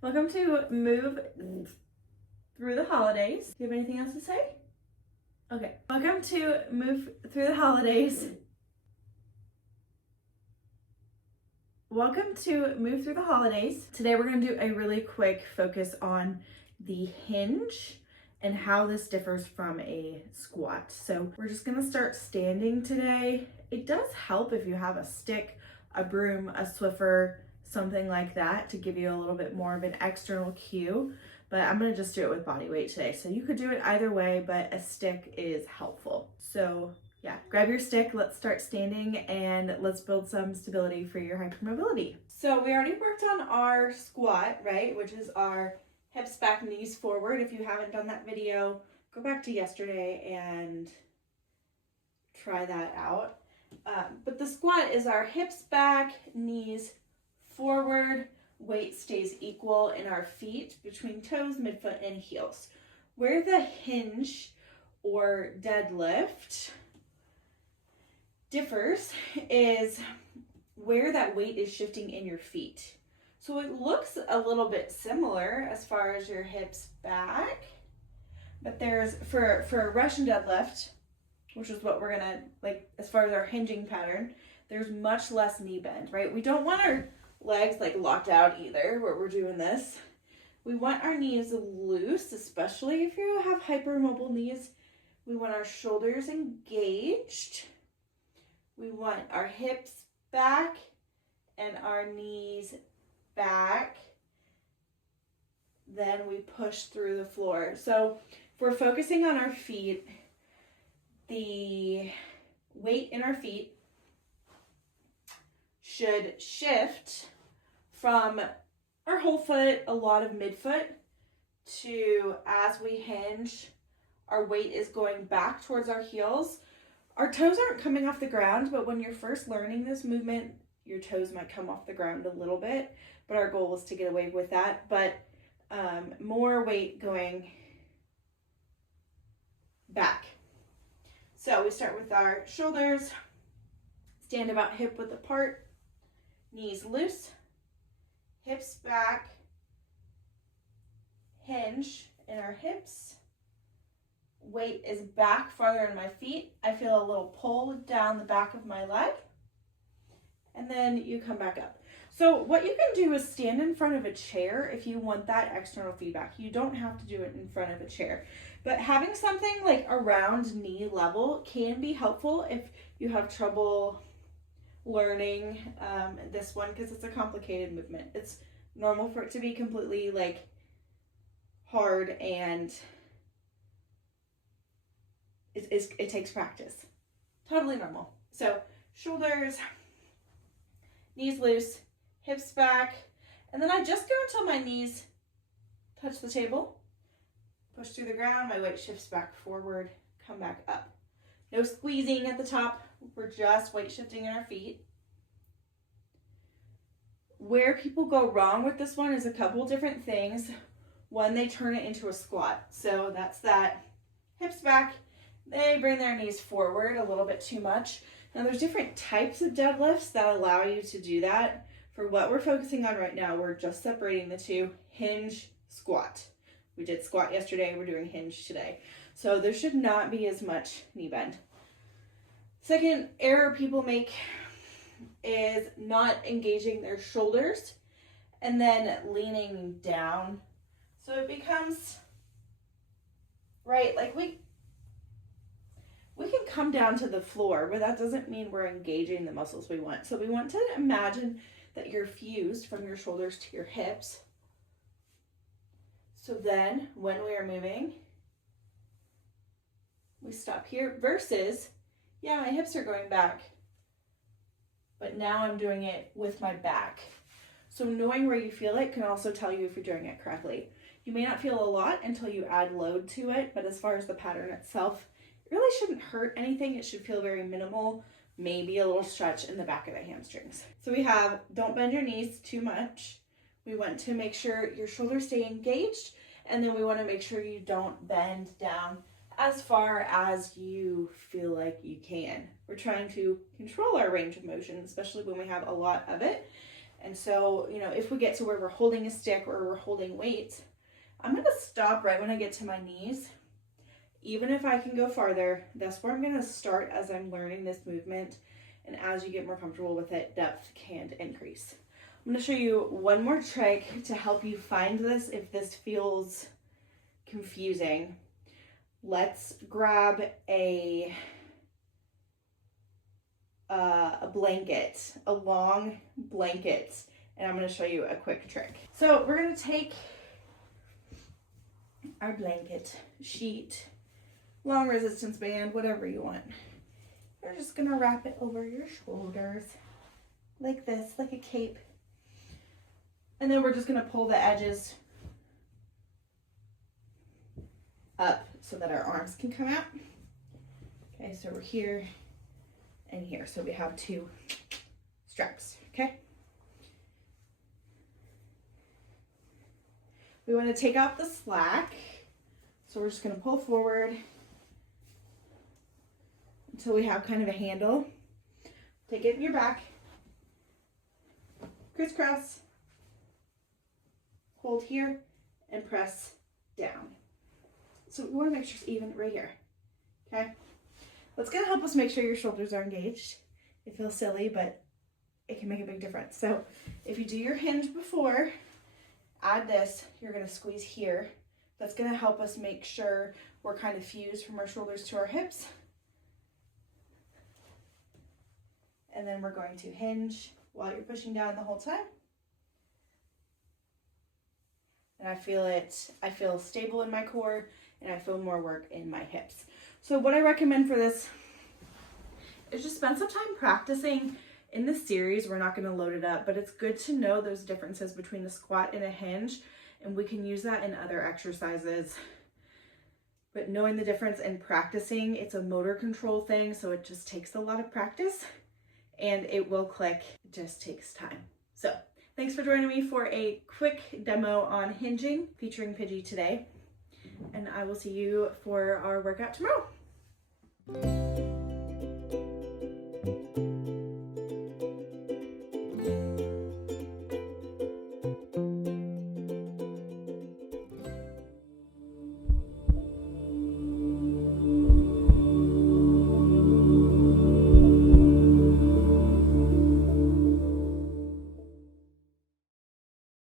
welcome to Move Through the Holidays. Do you have anything else to say? Okay. Welcome to Move Through the Holidays. Welcome to Move Through the Holidays. Today we're going to do a really quick focus on the hinge and how this differs from a squat. So we're just going to start standing today. It does help if you have a stick, a broom, a Swiffer, something like that to give you a little bit more of an external cue, but I'm going to just do it with body weight today. So you could do it either way, but a stick is helpful. So yeah, grab your stick, let's start standing, and let's build some stability for your hypermobility. So we already worked on our squat, right, which is our hips back, knees forward. If you haven't done that video, go back to yesterday and try that out. But the squat is our hips back, knees forward, weight stays equal in our feet between toes, midfoot, and heels. Where the hinge or deadlift differs is where that weight is shifting in your feet. So it looks a little bit similar as far as your hips back, but there's, for a Russian deadlift, which is what we're gonna, like, as far as our hinging pattern, there's much less knee bend, right? We don't want our legs like locked out either where we're doing this. We want our knees loose, especially if you have hypermobile knees. We want our shoulders engaged. We want our hips back and our knees back. Then we push through the floor. So if we're focusing on our feet, the weight in our feet should shift from our whole foot, a lot of midfoot, to as we hinge, our weight is going back towards our heels. Our toes aren't coming off the ground, but when you're first learning this movement, your toes might come off the ground a little bit, but our goal is to get away with that. But more weight going back. So we start with our shoulders, stand about hip width apart, knees loose, hips back, hinge in our hips. Weight is back farther in my feet. I feel a little pull down the back of my leg. And then you come back up. So what you can do is stand in front of a chair if you want that external feedback. You don't have to do it in front of a chair. But having something like around knee level can be helpful if you have trouble learning this one, because it's a complicated movement. It's normal for it to be completely like hard, and it takes practice. Totally normal. So shoulders, knees loose, hips back, and then I just go until my knees touch the table. Push through the ground, my weight shifts back forward, come back up. No squeezing at the top, we're just weight shifting in our feet. Where people go wrong with this one is a couple different things. One, they turn it into a squat. So that's that, hips back, they bring their knees forward a little bit too much. Now there's different types of deadlifts that allow you to do that. For what we're focusing on right now, we're just separating the two: hinge, squat. We did squat yesterday, we're doing hinge today. So there should not be as much knee bend. Second error people make is not engaging their shoulders and then leaning down. So it becomes, right, like we can come down to the floor, but that doesn't mean we're engaging the muscles we want. So we want to imagine that you're fused from your shoulders to your hips. So then when we are moving, we stop here versus, yeah, my hips are going back, but now I'm doing it with my back. So knowing where you feel it can also tell you if you're doing it correctly. You may not feel a lot until you add load to it, but as far as the pattern itself, it really shouldn't hurt anything. It should feel very minimal, maybe a little stretch in the back of the hamstrings. So we have, don't bend your knees too much. We want to make sure your shoulders stay engaged, and then we want to make sure you don't bend down as far as you feel like you can. We're trying to control our range of motion, especially when we have a lot of it. And so, you know, if we get to where we're holding a stick or we're holding weights, I'm going to stop right when I get to my knees. Even if I can go farther, that's where I'm going to start as I'm learning this movement. And as you get more comfortable with it, depth can increase. I'm going to show you one more trick to help you find this if this feels confusing. Let's grab a blanket, a long blanket, and I'm going to show you a quick trick. So we're going to take our blanket, sheet, long resistance band, whatever you want. We're just going to wrap it over your shoulders like this, like a cape. And then we're just going to pull the edges up so that our arms can come out. Okay, so we're here and here. So we have two straps, okay? We want to take out the slack. So we're just going to pull forward until we have kind of a handle. Take it in your back. Crisscross. Hold here and press down. So we want to make sure it's even right here, okay? That's going to help us make sure your shoulders are engaged. It feels silly, but it can make a big difference. So if you do your hinge before, add this, you're going to squeeze here. That's going to help us make sure we're kind of fused from our shoulders to our hips. And then we're going to hinge while you're pushing down the whole time. And I feel stable in my core, and I feel more work in my hips. So what I recommend for this is just spend some time practicing. In this series, we're not going to load it up, but it's good to know those differences between a squat and a hinge, and we can use that in other exercises. But knowing the difference and practicing, it's a motor control thing, so it just takes a lot of practice, and it will click. It just takes time. So thanks for joining me for a quick demo on hinging featuring Pidgey today, and I will see you for our workout tomorrow.